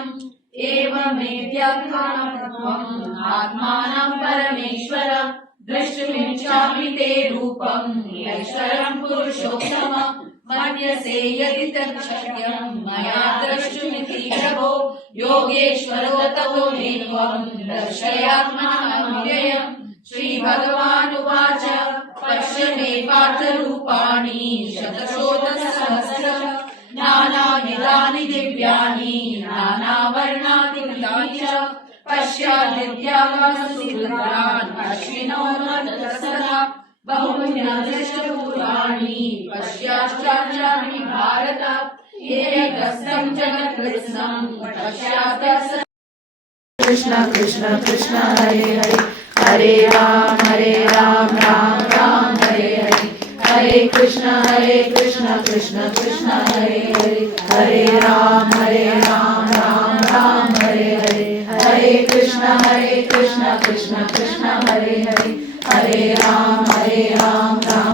स्वयम् एवमेत्यात्मानम् आत्मानं परमेश्वर द्रष्टुमिच्छामि ते रूपम् ऐश्वरं पुरुषोत्तम मन्यसे यदि तच्छक्यं मया द्रष्टुमिति प्रभो योगेश्वरो ततो मे त्वं दर्शयात्मानमव्ययम्। श्रीभगवानुवाच पश्य मे पार्थरूपाणि शतशोथसहस्रम् नानाविधानि दिव्यानि नानावर्णानि च पश्यादित्यागमसुरुद्रान् अश्विनो मरुतस्तथा बहुपुण्यदृष्टपुराणि पश्याश्चार्याणि भारत एकस्थं जगत्कृत्स्नं पश्यात् कृष्ण कृष्ण कृष्ण हरे हरे हरे राम राम राम हरे हरे हरे कृष्ण कृष्ण कृष्ण हरे हरे हरे राम राम राम हरे हरे हरे कृष्ण कृष्ण कृष्ण हरे हरे हरे राम राम